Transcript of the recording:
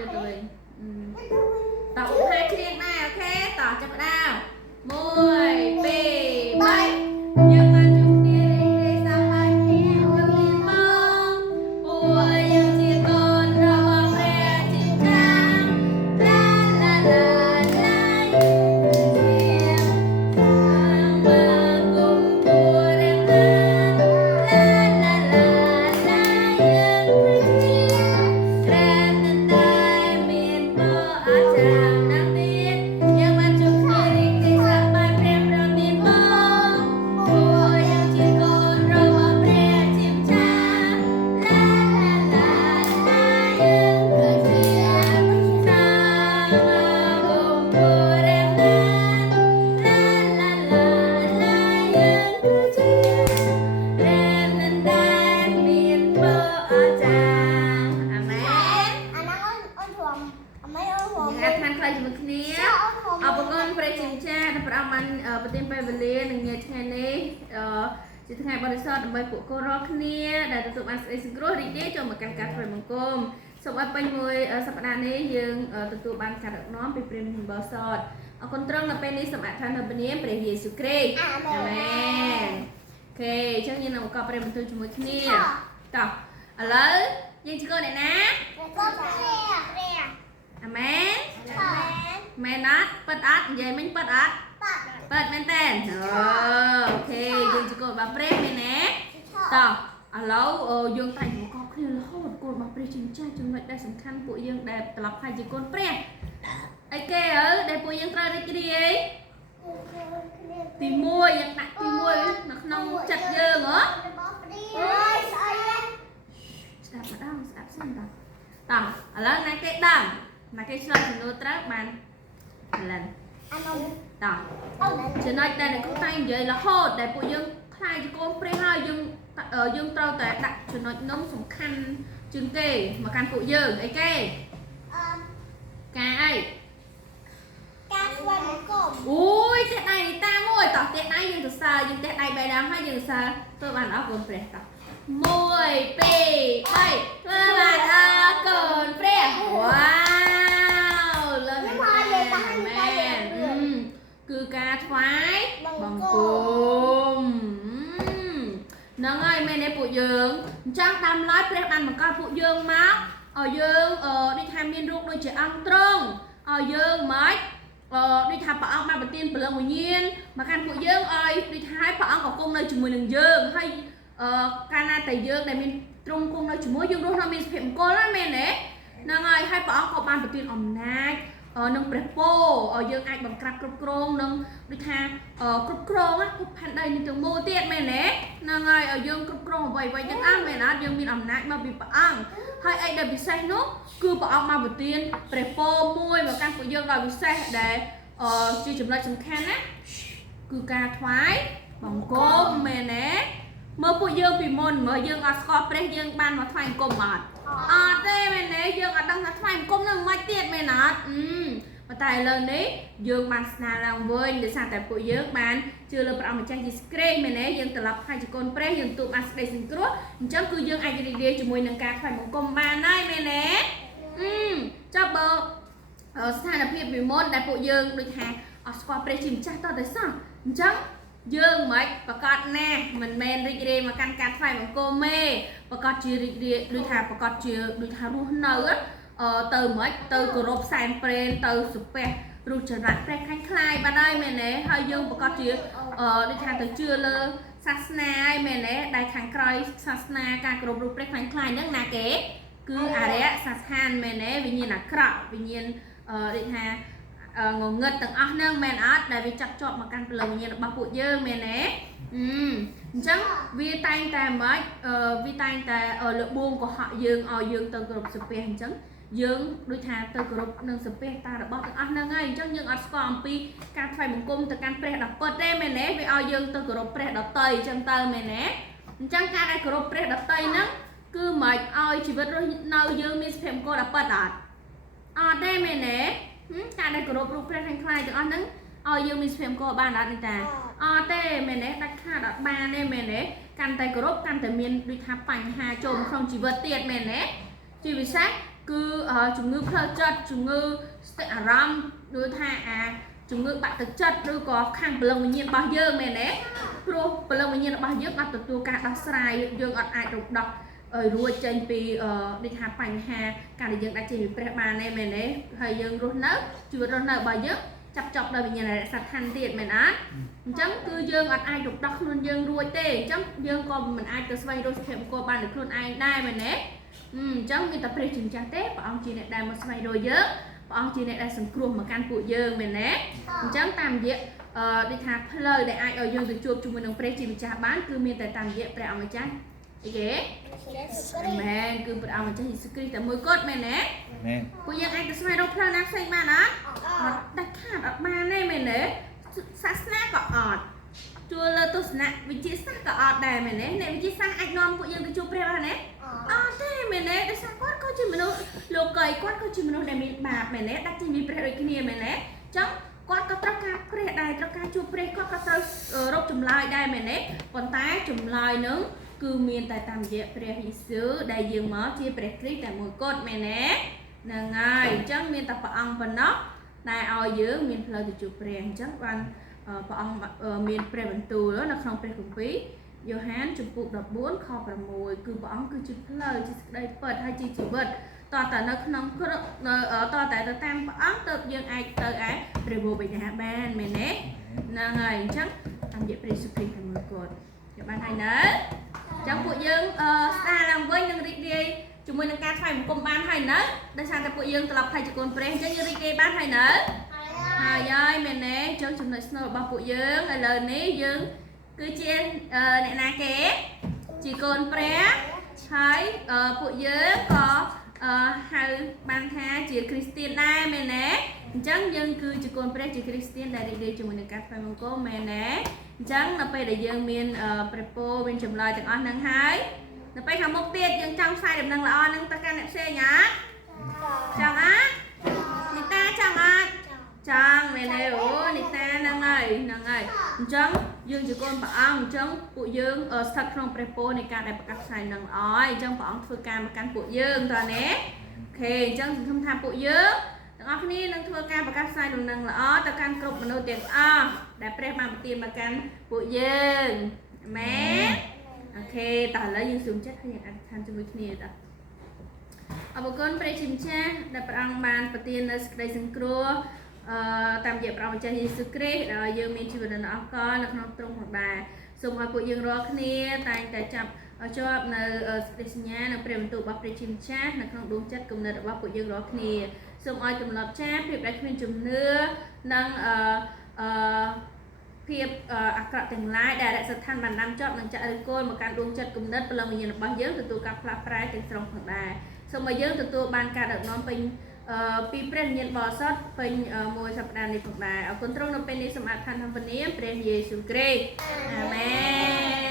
đưa tôi tỏ hai chiếc này ok tỏ cho nào mùi bì bay nhưng mà chúng kia đi sao mà nhiều liền mong ôi yêu chia con rồi bè chim cam la la la la yêu sang mà cùng cô đem hát la la la la yêu ra nên đây miền bờ ở tràng đang biết nhưng mà chúng kia đi sao mà em rồi miền bờ ôi yêu chia con rồi bờ bè chim cam la la la la yêu sang mà cùng cô đem hát la la la la yêu ra nên đây miền bờ ở tràng amen អ្នកខាងខ្លះជាមួយគ្នាអបអរព្រៃជាម្ចាស់ដែលព្រះអង្គបានប្រទានពេលវេលានិងថ្ងៃនេះជាថ្ងៃបរិសុទ្ធដើម្បីពួកកូនរាល់គ្នាដែលទទួលបានសេចក្តីសង្គ្រោះរីករាយចូលមកកាន់ការថ្វាយបង្គំសូមឲ្យពេញមួយសប្តាហ៍នេះយើងទទួលបានការដឹកនាំពីព្រះនិបសតអរគុណត្រង់នៅពេលនេះសូមអធិដ្ឋាននៅព្រះនាមព្រះយេស៊ូវគ្រីស្ទអាមែនអូខេអញ្ចឹងយើងនឹងបង្កប់ព្រះបន្ទូលជាមួយគ្នាតោះឥឡូវយើងជឿអ្នកណាអាមែនមែនអត់ប៉ិតអត់និយាយមិញប៉ិតអត់ប៉ិតមែនតើអូខេយើងជឿរបស់ព្រះមែនណាតោះឥឡូវយើងតែបង្កប់គ្នារហូតគោលរបស់ព្រះជាម្ចាស់ចំណុចដែលសំខាន់ពួកយើងដែលត្រឡប់ហើយជាកូនព្រះអីគេដែលពួកយើងត្រូវរីករាយទី1យើងដាក់ទី1នៅក្នុងចិត្តយើងហ៎ស្ដាប់ម្ដងស្ដាប់សិនតោះឥឡូវណាគេដឹងណាគេឆ្លើយចំនួនត្រូវបានលិនតោះចំណុចដែលខ្ញុំតែនិយាយរហូតដែលពួកយើងខ្លាយជាកូនព្រះហើយយើងត្រូវតែដាក់ចំណុចនោះសំខាន់ជាងគេមកកាន់ពួកយើងអីគេការអីការធ្វើបង្គំអូយទេដៃតាមួយតោះទេដៃយើងសរសើរយើងទេដៃបែរដើមហើយយើងសរសើរធ្វើបានអរគុណព្រះតោះ1 2 3ធ្វើបានអរគុណព្រះវ៉ាវលើមែនគឺការថ្វាយបង្គំហ្នឹងហើយមែនទេពួកយើងអញ្ចឹងតាមឡើយព្រះបានបង្កើតពួកយើងមកឲ្យយើងដូចថាមានរូបដូចជាអង្គទ្រង់ឲ្យយើងមិនដូចថាព្រះអង្គបានប្រទានព្រលឹងវិញ្ញាណមកកាន់ពួកយើងឲ្យដូចថាឲ្យព្រះអង្គក៏គង់នៅជាមួយនឹងយើងហើយកាលណាតែយើងដែលមានទ្រង់គង់នៅជាមួយយើងរស់នៅមានសុភមង្គលណាមែនទេហ្នឹងហើយព្រះអង្គក៏បានប្រទានអំណាចនឹងព្រះពរឲ្យយើងអាចបង្ក្រាបគ្រប់គ្រងនឹងដូចថាគ្រប់គ្រងភពផែនដីនេះទាំងមូលទៀតមែនទេហ្នឹងហើយឲ្យយើងគ្រប់គ្រងអ្វីៗទាំងអស់មែនអត់យើងមានអំណាចមកពីព្រះអង្គហើយអីដែលពិសេសនោះគឺព្រះអង្គបានប្រទានព្រះពរមួយមកកាន់ពួកយើងដល់ពិសេសដែលជាចំណុចសំខាន់ណាគឺការថ្វាយបង្គំមែនទេមើលពួកយើងពីមុនមើលយើងអត់ស្គាល់ព្រះយើងបានមកថ្វាយបង្គំអត់ទេមែនទេយើងអត់ដឹងថាថ្វាយបង្គំនឹងមិនទៀតមែនអត់ប៉ុន្តែឥឡូវនេះយើងបានស្នាឡើងវិញដោយសារតែពួកយើងបានជឿលើព្រះអង្គម្ចាស់យេស៊ូវគ្រីស្ទមែនទេយើងត្រឡប់ហើយជាកូនព្រះយើងទទួលបានសេចក្តីសង្គ្រោះអញ្ចឹងគឺយើងអាចរីករាយជាមួយនឹងការថ្វាយបង្គំបានហើយមែនទេចុះបើស្ថានភាពពីមុនដែលពួកយើងដូចថាអត់ស្គាល់ព្រះជាម្ចាស់តទៅសោះអញ្ចឹងយើងមិនប្រកាសណាមិនមែនរីករាយមកកាន់ការថ្វាយបង្គំទេប្រកាសជារីករាយដូចថាប្រកាសជាដូចថារស់នៅទៅមិនទៅគោរពសែនព្រេនទៅសុភៈរូបចរិតព្រះខាញ់ខ្លាយបានហើយមែនទេហើយយើងប្រកាសជាដូចថាទៅជឿលើសាសនាហើយមែនទេដែលខាងក្រោយសាសនាការគោរពរូបព្រះខាញ់ខ្លាយហ្នឹងណាគេគឺអរិយសាសនាមែនទេវិញ្ញាណអាក្រក់វិញ្ញាណដូចថាងងឹតទាំងអស់ហ្នឹងមែនអត់ដែលវាចាប់ជាប់មកកាន់ព្រលឹងវិញ្ញាណរបស់ពួកយើងមែនទេអញ្ចឹងវាតែងតែមិនវាតែងតែលបួងកុហកយើងឲ្យយើងទៅគោរពសុភៈអញ្ចឹងយើងដូចថាទៅគោរពនឹងសុភៈតារបស់ទាំងអស់ហ្នឹងហើយអញ្ចឹងយើងអត់ស្គាល់អំពីការថ្វាយបង្គំទៅកាន់ព្រះដ៏ពិតទេមែនទេវាឲ្យយើងទៅគោរពព្រះដតីអញ្ចឹងទៅមែនទេអញ្ចឹងការដែលគោរពព្រះដតីហ្នឹងគឺមិនឲ្យជីវិតរស់នៅយើងមានសុភមង្គលដ៏ពិតអត់ទេមែនទេការដែលគោរពរូបព្រះខាងខ្លាយទាំងអស់ហ្នឹងឲ្យយើងមានសុភមង្គលបានអត់នេះតាអត់ទេមែនទេដាច់ខាតអត់បានទេមែនទេកាន់តែគោរពកាន់តែមានដូចថាបញ្ហាចូលក្នុងជីវិតទៀតមែនទេជាពិសេស គឺជំងឺផ្លូវចិត្តជំងឺស្ទះអារម្មណ៍ដូចថាជំងឺបាក់ទឹកចិត្តឬក៏ខាងព្រលឹងវិញ្ញាណរបស់យើងមែនទេព្រោះព្រលឹងវិញ្ញាណរបស់យើងអត់ទទួលការដោះស្រាយយើងអត់អាចរំដោះឲ្យរួចចេញពីដូចថាបញ្ហាការដែលយើងដាច់ចេញពីព្រះបានទេមែនទេហើយយើងរស់នៅជីវិតរស់នៅរបស់យើងចាប់ចប់ដោយវិញ្ញាណរក្សាឋានទៀតមែនអត់អញ្ចឹងគឺយើងអត់អាចរំដោះខ្លួនយើងរួចទេអញ្ចឹងយើងក៏មិនអាចទៅស្វែងរកសុភមង្គលបានដោយខ្លួនឯងដែរមែនទេអញ្ចឹងមានតែព្រះជាម្ចាស់ទេព្រះអង្គជាអ្នកដែលមកស្វែងរកយើងព្រះអង្គជាអ្នកដែលសង្គ្រោះមកកាន់ពួកយើងមែនទេអញ្ចឹងតាមរយៈដូចថាផ្លូវដែលអាចឲ្យយើងទៅជួបជាមួយនឹងព្រះជាម្ចាស់បានគឺមានតែតាមរយៈព្រះអង្គម្ចាស់អីគេមែនគឺព្រះអង្គម្ចាស់យេស៊ូវគ្រីស្ទតែមួយគត់មែនទេមែនពួកយើងអាចទៅស្វែងរកផ្លូវណាផ្សេងបានអត់អត់ដាច់ខាតអត់បានទេមែនទេសាសនាក៏អត់ជួលលើទស្សនៈវិទ្យាសាស្ត្រក៏អត់ដែរមែនទេអ្នកវិទ្យាសាស្ត្រអាចនាំពួកយើងទៅជួបព្រះបានទេអត់ទេមែនទេដោយសារគាត់ក៏ជាមនុស្សលោកីគាត់ក៏ជាមនុស្សដែលមានបាបមែនទេដាច់ចេញពីព្រះដូចគ្នាមែនទេអញ្ចឹងគាត់ក៏ត្រូវការព្រះដែរត្រូវការជួបព្រះគាត់ក៏ត្រូវរកចម្លើយដែរមែនទេប៉ុន្តែចម្លើយនឹងគឺមានតែតាមរយៈព្រះយេស៊ូវដែលយើងមកជាព្រះគ្រីស្ទតែមួយគត់មែនទេហ្នឹងហើយអញ្ចឹងមានតែព្រះអង្គប៉ុណ្ណោះដែលឲ្យយើងមានផ្លូវទៅជួបព្រះអញ្ចឹងបានព្រះអង្គមានព្រះបន្ទូលនៅក្នុងព្រះគម្ពីរយ៉ូហានជំពូក14ខ6គឺព្រះអង្គគឺជាផ្លូវជាសេចក្តីពិតហើយជាជីវិតតើនៅក្នុងតើទៅតាមព្រះអង្គទៅយើងអាចទៅឯព្រះវរបិតាបានមែនទេហ្នឹងហើយអញ្ចឹងតាមរយៈព្រះយេស៊ូវគ្រីស្ទតែមួយគត់ចាំបានហើយណាចឹងពួកយើងស្ដារឡើងវិញនឹងរីករាយជាមួយនឹងការថ្វាយបង្គំបានហើយណាដោយសារតែពួកយើងត្រឡប់ថៃជាកូនព្រះអញ្ចឹងយើងរីករាយបានហើយណាហើយមែនទេអញ្ចឹងចំណុចស្នូលរបស់ពួកយើងឥឡូវនេះយើងគឺជាអ្នកណាគេជាកូនព្រះហើយពួកយើងក៏ហៅបានថាជាគ្រីស្ទៀនដែរមែនទេអញ្ចឹងយើងគឺជាកូនព្រះជាគ្រីស្ទៀនដែលរីករាយជាមួយនឹងការថ្វាយបង្គំមែនទេអញ្ចឹងនៅពេលដែលយើងមានព្រះពរមានចម្លើយទាំងអស់ហ្នឹងហើយនៅពេលខាងមុខទៀតយើងចង់ផ្សាយដំណឹងល្អហ្នឹងទៅកាន់អ្នកផ្សេងអត់ចង់អត់នីតាចង់អត់ចង់មែនទេអូនីតាហ្នឹងហើយអញ្ចឹងយើងជាកូនព្រះអង្គអញ្ចឹងពួកយើងស្ថិតក្នុងព្រះពរនៃការដែលប្រកាសផ្សាយនឹងល្អអញ្ចឹងព្រះអង្គធ្វើការមកកាន់ពួកយើងតើណាអូខេអញ្ចឹងសង្ឃឹមថាពួកយើងទាំងអស់គ្នានឹងធ្វើការប្រកាសផ្សាយដំណឹងល្អទៅកាន់គ្រប់មនុស្សទាំងអស់ដែលព្រះបានប្រទានមកកាន់ពួកយើងមែនអូខេតោះឥឡូវយើងសូមចិត្តហើយយើងអធិដ្ឋានជាមួយគ្នាតើអរគុណព្រះជាម្ចាស់ដែលព្រះអង្គបានប្រទាននូវសេចក្តីសង្គ្រោះតាមរយៈព្រះម្ចាស់យេស៊ូវគ្រីស្ទដែលយើងមានជីវិតដ៏អស្ចារ្យនៅក្នុងទ្រង់ផងដែរសូមឲ្យពួកយើងរាល់គ្នាតែងតែចាប់ជាប់នៅសេចក្តីសញ្ញានិងព្រះបន្ទូលរបស់ព្រះជាម្ចាស់នៅក្នុងដួងចិត្តគំនិតរបស់ពួកយើងរាល់គ្នាសូមឲ្យទម្លាប់ចាស់ភាពដែលគ្មានជំនឿនិងភាពអាក្រក់ទាំងឡាយដែលរក្សាឋានបានដាំជាប់នឹងចាក់ឬគល់មកកាន់ដួងចិត្តគំនិតព្រលឹងវិញ្ញាណរបស់យើងទទួលការផ្លាស់ប្រែទាំងស្រុងផងដែរសូមឲ្យយើងទទួលបានការដឹកនាំពេញពីព្រះវិញ្ញាណបរិសុទ្ធពេញមួយសប្តាហ៍នេះផងដែរអរគុណទ្រង់នៅពេលនេះសូមអធិដ្ឋានតាមព្រះនាមព្រះយេស៊ូវគ្រីស្ទអាមែន